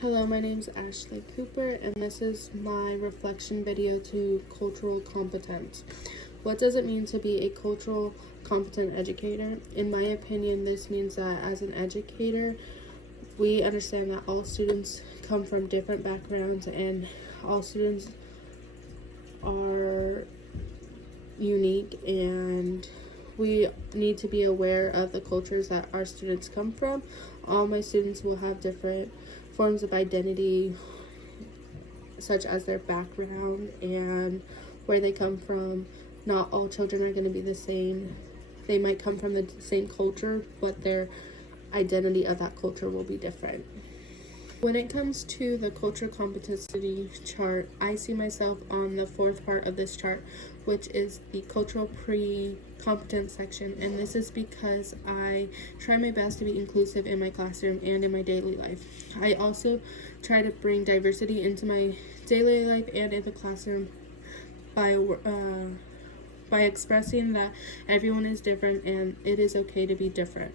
Hello, my name is Ashley Cooper, and this is my reflection video to cultural competence. What does it mean to be a cultural competent educator? In my opinion, this means that as an educator, we understand that all students come from different backgrounds and all students are unique, and we need to be aware of the cultures that our students come from. All my students will have different forms of identity, such as their background and where they come from. Not all children are going to be the same. They might come from the same culture, but their identity of that culture will be different. When it comes to the cultural competency chart, I see myself on the fourth part of this chart, which is the cultural pre-competence section, and this is because I try my best to be inclusive in my classroom and in my daily life. I also try to bring diversity into my daily life and in the classroom by expressing that everyone is different and it is okay to be different.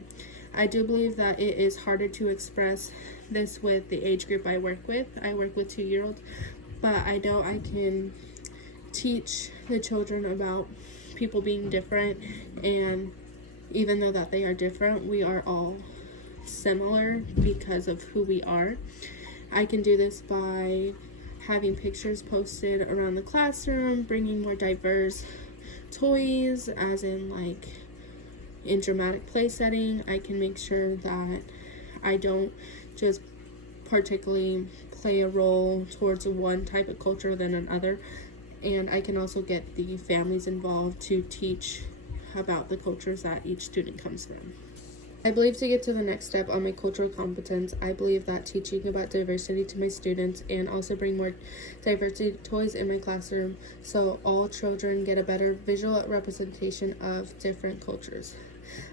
I do believe that it is harder to express this with the age group I work with. I work with 2-year-olds, but I know I can teach the children about people being different, and even though that they are different, we are all similar because of who we are. I can do this by having pictures posted around the classroom, bringing more diverse toys, as in dramatic play setting. I can make sure that I don't just particularly play a role towards one type of culture than another, and I can also get the families involved to teach about the cultures that each student comes from. I believe to get to the next step on my cultural competence, I believe that teaching about diversity to my students and also bring more diversity toys in my classroom so all children get a better visual representation of different cultures.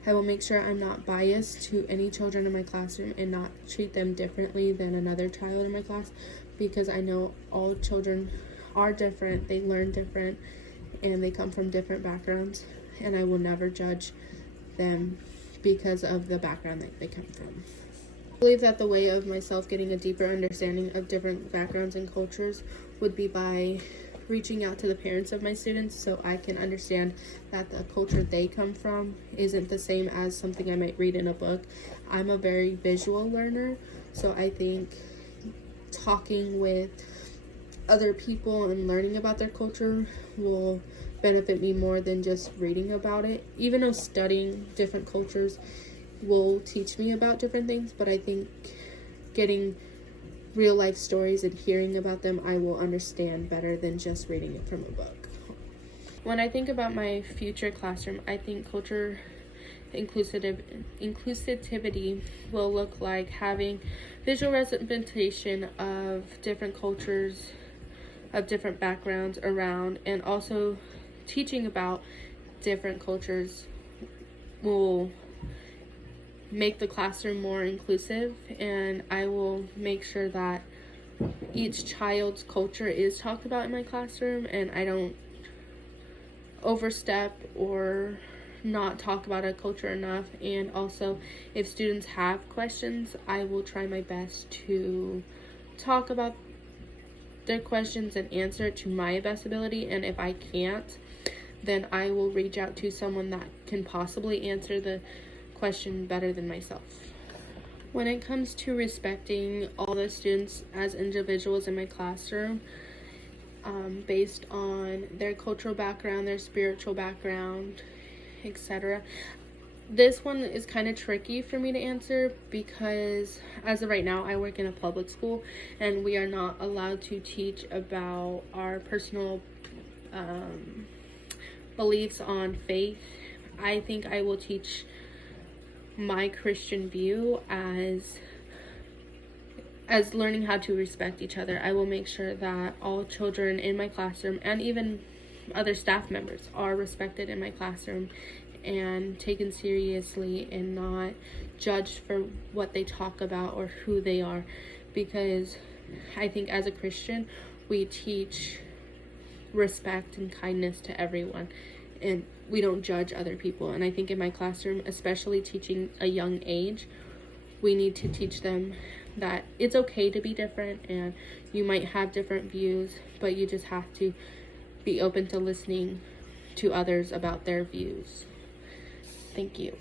I will make sure I'm not biased to any children in my classroom and not treat them differently than another child in my class, because I know all children are different, they learn different, and they come from different backgrounds, and I will never judge them because of the background that they come from. I believe that the way of myself getting a deeper understanding of different backgrounds and cultures would be by reaching out to the parents of my students so I can understand that the culture they come from isn't the same as something I might read in a book. I'm a very visual learner, so I think talking with other people and learning about their culture will benefit me more than just reading about it. Even though studying different cultures will teach me about different things, but I think getting real life stories and hearing about them, I will understand better than just reading it from a book. When I think about my future classroom, I think culture inclusivity will look like having visual representation of different cultures, of different backgrounds around, and also teaching about different cultures will make the classroom more inclusive, and I will make sure that each child's culture is talked about in my classroom, and I don't overstep or not talk about a culture enough. And also, if students have questions, I will try my best to talk about their questions and answer it to my best ability, and if I can't, then I will reach out to someone that can possibly answer the question better than myself. When it comes to respecting all the students as individuals in my classroom, based on their cultural background, their spiritual background, etc., this one is kind of tricky for me to answer because as of right now, I work in a public school and we are not allowed to teach about our personal beliefs on faith. I think I will teach my Christian view as learning how to respect each other. I will make sure that all children in my classroom and even other staff members are respected in my classroom and taken seriously and not judged for what they talk about or who they are, because I think as a Christian we teach respect and kindness to everyone, and we don't judge other people. And I think in my classroom, especially teaching a young age, we need to teach them that it's okay to be different, and you might have different views, but you just have to be open to listening to others about their views. Thank you.